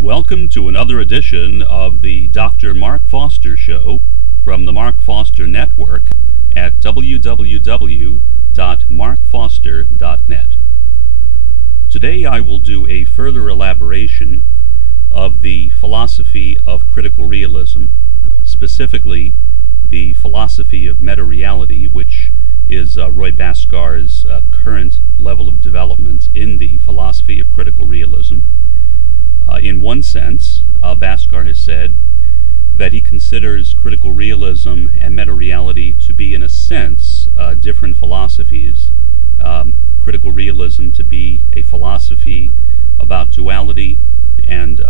Welcome to another edition of the Dr. Mark Foster Show from the Mark Foster Network at www.markfoster.net. Today I will do a further elaboration of the philosophy of critical realism, specifically the philosophy of metaReality, which is Roy Bhaskar's current level of development in the philosophy of critical realism. In one sense, Bhaskar has said that he considers critical realism and metaReality to be, in a sense, different philosophies. Critical realism to be a philosophy about duality, and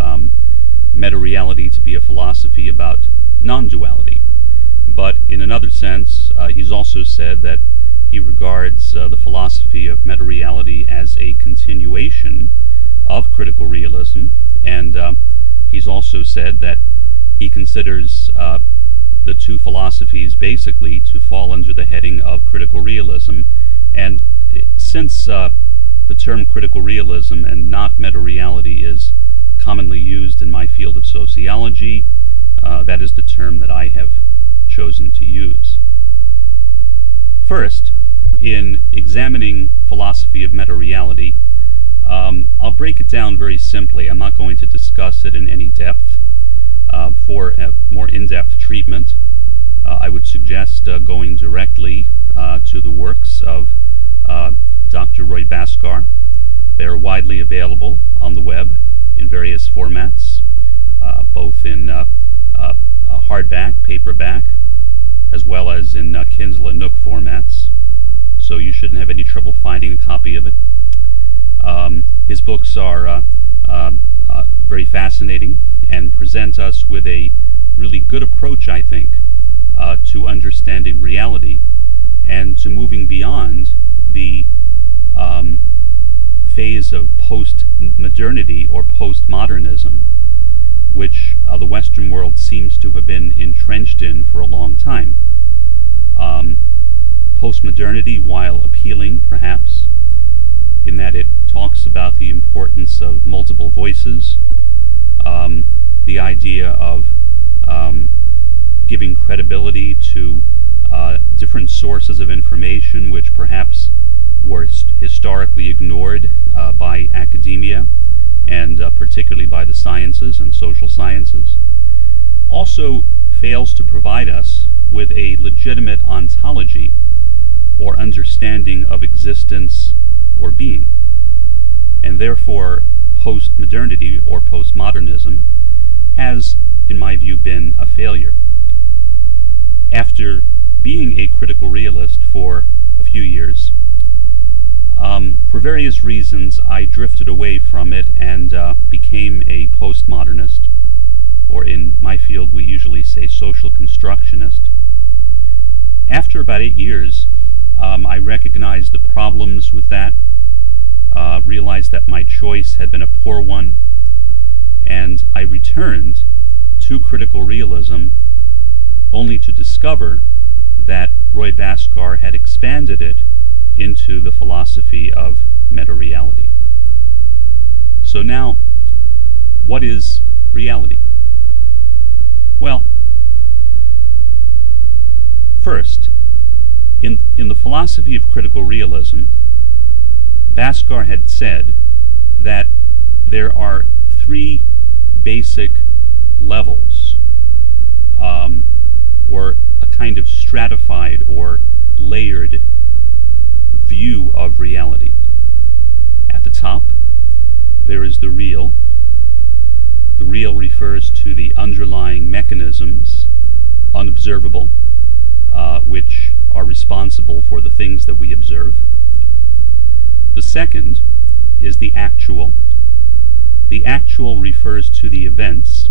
metaReality to be a philosophy about non-duality. But in another sense, he's also said that he regards the philosophy of metaReality as a continuation of critical realism, and he's also said that he considers the two philosophies basically to fall under the heading of critical realism. And since the term critical realism and not metaReality is commonly used in my field of sociology, that is the term that I have chosen to use. First, in examining philosophy of metaReality, I'll break it down very simply. I'm not going to discuss it in any depth. For a more in-depth treatment, I would suggest going directly to the works of Dr. Roy Bhaskar. They are widely available on the web in various formats, both in hardback, paperback, as well as in Kindle and Nook formats. So you shouldn't have any trouble finding a copy of it. His books are very fascinating and present us with a really good approach, I think, to understanding reality and to moving beyond the phase of post-modernity or postmodernism, which the Western world seems to have been entrenched in for a long time. Postmodernity, while appealing, perhaps, in that it talks about the importance of multiple voices, the idea of giving credibility to different sources of information which perhaps were historically ignored by academia and particularly by the sciences and social sciences, also fails to provide us with a legitimate ontology or understanding of existence or being. And therefore, post-modernity or postmodernism has, in my view, been a failure. After being a critical realist for a few years, for various reasons I drifted away from it and became a postmodernist, or in my field we usually say social constructionist. After about 8 years, I recognized the problems with that, realized that my choice had been a poor one, and I returned to critical realism only to discover that Roy Bhaskar had expanded it into the philosophy of metaReality. So now, what is reality? Well, first, in the philosophy of critical realism, Bhaskar had said that there are three basic levels, or a kind of stratified or layered view of reality. At the top, there is the real. The real refers to the underlying mechanisms, unobservable, which are responsible for the things that we observe. The second is the actual. The actual refers to the events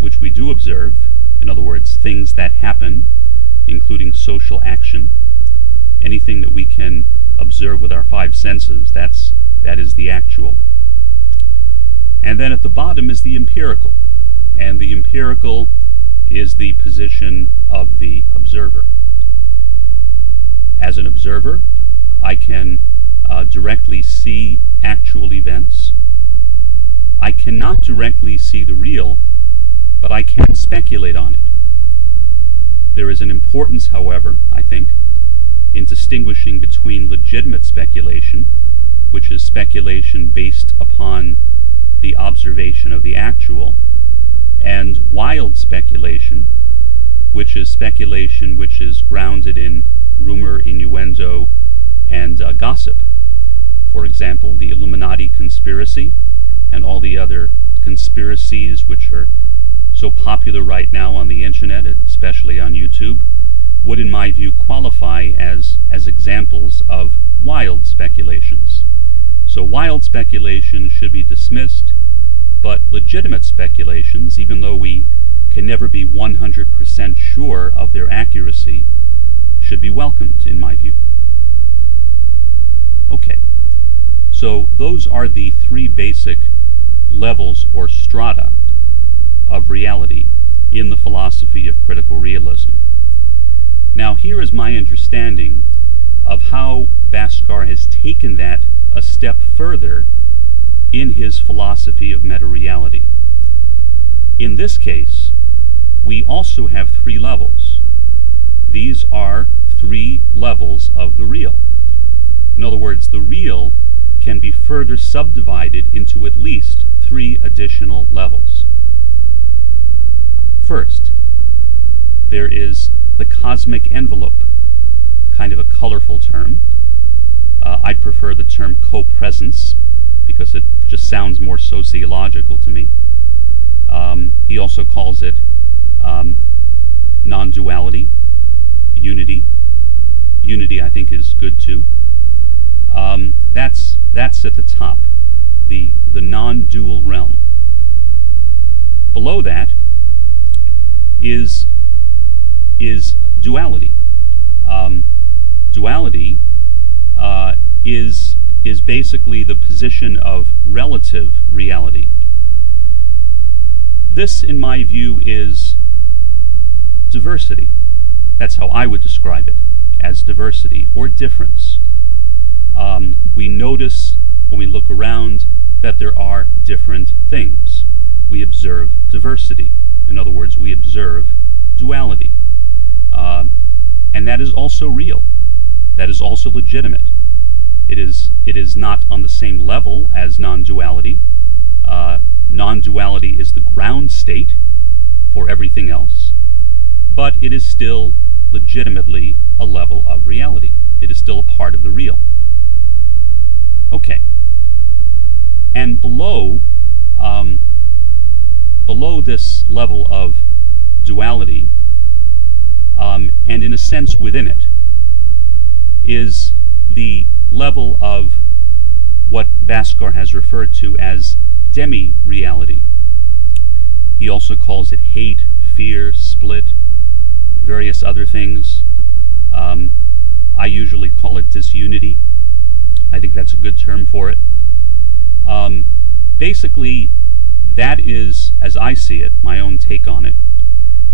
which we do observe, in other words, things that happen, including social action, anything that we can observe with our five senses, that is the actual. And then at the bottom is the empirical, and the empirical is the position of the observer. As an observer, I can directly see actual events. I cannot directly see the real, but I can speculate on it. There is an importance, however, I think, in distinguishing between legitimate speculation, which is speculation based upon the observation of the actual, and wild speculation, which is speculation which is grounded in rumor, innuendo, and gossip. For example, the Illuminati conspiracy and all the other conspiracies which are so popular right now on the internet, especially on YouTube, would in my view qualify as examples of wild speculations. So wild speculations should be dismissed, but legitimate speculations, even though we can never be 100% sure of their accuracy, should be welcomed in my view. Okay, so those are the three basic levels or strata of reality in the philosophy of critical realism. Now here is my understanding of how Bhaskar has taken that a step further in his philosophy of metaReality. In this case, we also have three levels. These are three levels of the real. In other words, the real can be further subdivided into at least three additional levels. First, there is the cosmic envelope, kind of a colorful term. I prefer the term co-presence because it just sounds more sociological to me. He also calls it non-duality, unity. Unity, I think, is good too. That's at the top, the non-dual realm. Below that is duality. Duality is basically the position of relative reality. This, in my view, is diversity. That's how I would describe it, as diversity or difference. We notice when we look around that there are different things. We observe diversity. In other words, we observe duality. And that is also real. That is also legitimate. It is not on the same level as non-duality. Non-duality is the ground state for everything else, but it is still legitimately a level of reality. It is still a part of the real. Okay. And below this level of duality, and in a sense within it, is the level of what Bhaskar has referred to as demi-reality. He also calls it hate, fear, split, various other things. I usually call it disunity. I think that's a good term for it. Basically, that is, as I see it, my own take on it,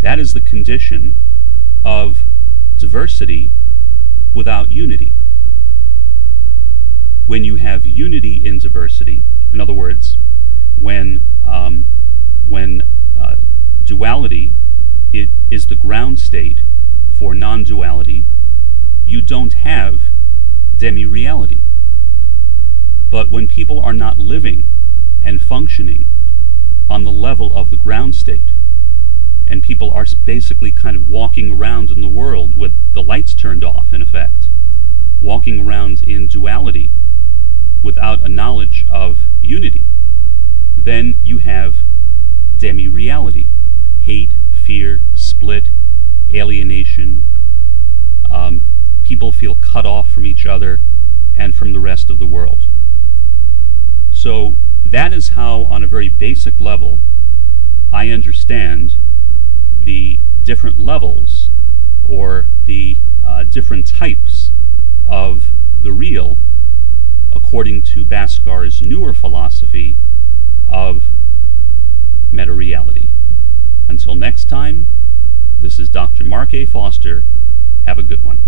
that is the condition of diversity without unity. When you have unity in diversity, in other words, when duality is the ground state for non-duality, you don't have demi-reality. But when people are not living and functioning on the level of the ground state, and people are basically kind of walking around in the world with the lights turned off, in effect, walking around in duality without a knowledge of unity, then you have demi-reality, hate, fear, split, alienation. People feel cut off from each other and from the rest of the world. So that is how, on a very basic level, I understand the different levels or the different types of the real according to Bhaskar's newer philosophy of metaReality. Until next time, this is Dr. Mark A. Foster. Have a good one.